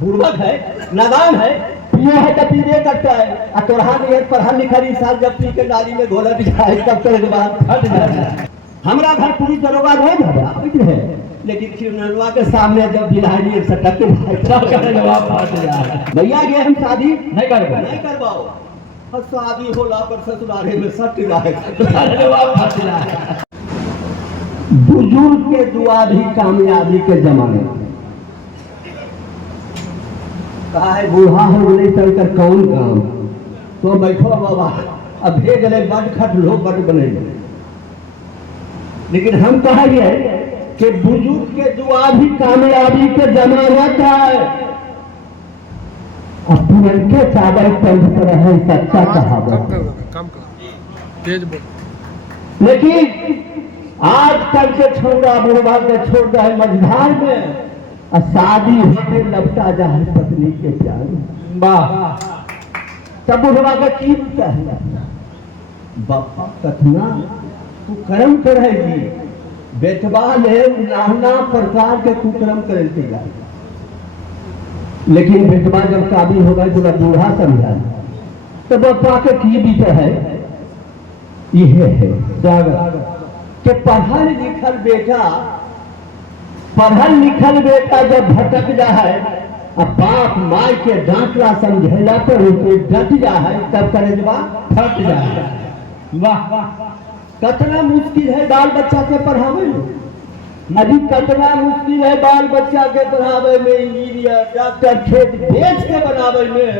बुर्बक है, नादान है, पिए है तो पीबे करता है। आ तोरहा नियर पढ़ा लिखा इंसान जब पी के नाली में घोला बिछाए तब करे के बाद फट जाए। हमरा घर पुलिस दरोगा रोज है, लेकिन क्रिमिनलवा के सामने जब बिलाड़ी सटक के भैया ये हम शादी नहीं करवाओ। शादी होला पर ससुराले में सट रहा है। बुजुर्ग के दुआ भी कामयाबी के जमाने कहा है बूढ़ा हो गए चल कर कौन काम तो बैठो बाबा अब भेज गए बड खट लो बड बने। लेकिन हम कहेंगे कि बुजुर्ग के दुआ भी कामयाबी के जमानत है। अब के चावल पंच रहे सच्चा कहावत। लेकिन आज कल के छोड़ा बुढ़वा के छोड़ रहे मझधार में शादी होते लपटा जाए पत्नी के प्यार वाह तब बुढ़वा का कीमत है। बापा कथना तू कर्म करेगी बेटवा ले नाना प्रकार के कुकर्म करते जा। लेकिन बेटवा जब काबिल होगा तो बूढ़ा समझा तो बापा के की बीत है यह है कि पढ़ल लिखल बेटा जब भटक जाए अब बाप माई के डांटला समझेला पर डट जाए तब करेजवा फट जाए। वाह कतना मुश्किल है बाल बच्चा के पढ़ावे में। अभी कतना मुश्किल है बाल बच्चा के पढ़ावे में, इंजीनियर डॉक्टर खेत बेच के बनावे में।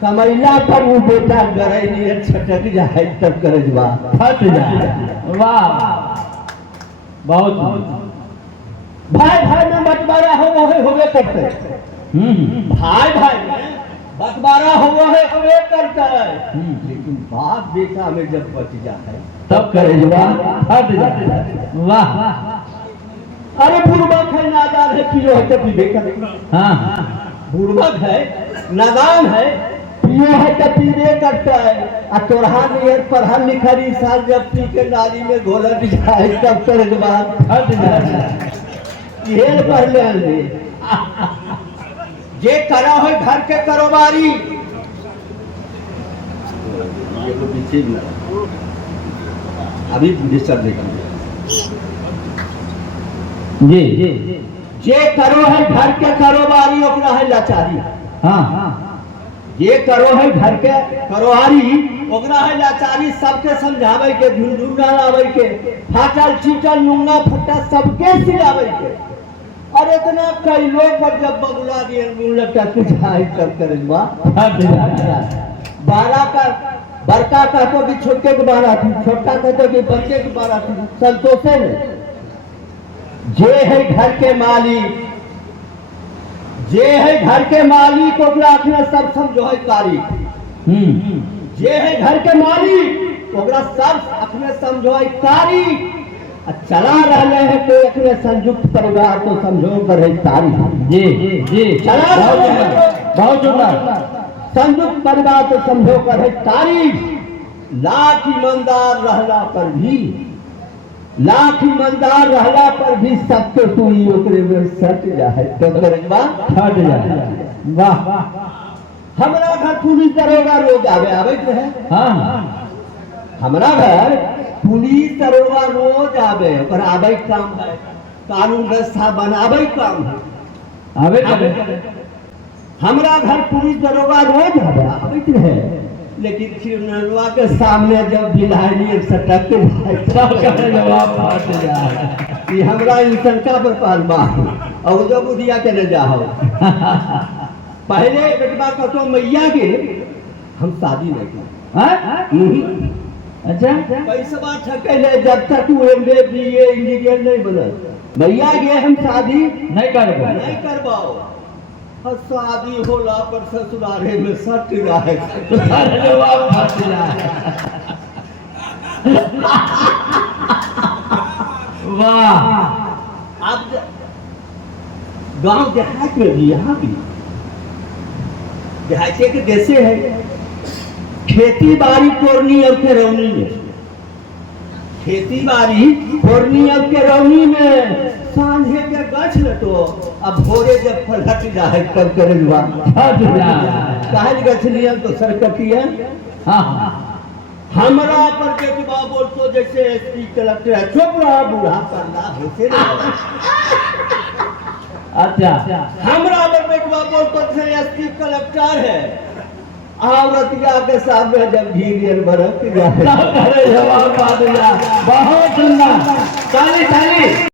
कमैला पर वो बेटा गरैली छटक जाए तब करेजवा फट जाए। वाह बहुत भाई में बंटवारा होवे करते भाई में बंटवारा होवे करता है। लेकिन बाप बेटा में जब बच जाता है तब करेजवा फट जाता है। वाह अरे बुर्बक है नादान है पियो है तो पीबे करे। हाँ बुर्बक है नादान है पियो है तो पीबे करता है। आ तोरहा नियर पढ़ा लिखा इंसान जब पी के नाली में घोला बिछाए तब करेजवा फट जाता है। ये पढ़ ले जे करा हो घर के कारोबारी अभी डिस्टर्ब जी जे करो है घर के कारोबारी ओकरा है लाचारी। हाँ ये करो है घर के कारोबारी ओकरा है लाचारी। सबके समझावे के झुंझुना लावे के फाटल चीटल नुंगा फट्टा सबके सिलावे के। और इतना कई लोग पर जब बगुला दिए लटका कुछाई तब करेजवा फट जाता। बारह का बड़का कहते कि छोटे के बारह थी, छोटा कहते कि बच्चे के बारह थी। संतोषे में जे है घर के मालिक ओकरा अखना सब समझो है कारिक। जे है घर के मालिक ओकरा सब अखने समझो है कारिक। चला रहे हैं तो अपने संयुक्त परिवार को समझो कर जी चला बहुत संयुक्त परिवार को समझो कर तारीफ। लाख ईमानदार रहला पर भी सबके सुई ओकरे में सट जाए तो करेजवा फट जाए। वाह हमरा घर पुलिस दरोगा रोज आवे है। हाँ हमरा घर पुलिस दरोगा रोज आवे पर आवे काम है कानून व्यवस्था बनावे काम है आवे। हमरा घर पुलिस दरोगा रोज आवे है। लेकिन क्रिमिनलवा के सामने जब बिलाड़ी सटक के फट जाए ये हमरा इंसनका पर पालमा और जब बुधिया के न जाओ। पहले बेटवा कतो मैया के हम शादी नहीं की। अच्छा पैसा ठकेले जब तक तू MA BA इंजीनियर नहीं बना भैया ये हम शादी नहीं करवाओ। शादी होला पर ससुराले में सट रहा वाह अब गांव देहात में भी यहाँ भी देहात के जैसे है खेती बाड़ी कोरनी और केरौनी में। खेती बाड़ी कोरनी और केरौनी में सांझे के गछ न तो अब भोरे जब पलट जाए तब करे जुआ फट जाए। कहल गछलियन तो सरकतियन हाँ हमरा पर बेटवा बोलतो जैसे एसपी कलेक्टर है, चुप रहा बूढ़ा पन्ना होते अच्छा हमरा पर बेटवा बोलतो जैसे एसपी कलेक्टर है, औरतिया के सामने जब घी बरत जाए अरे जवाब बहुत सुंदर, ताली ताली।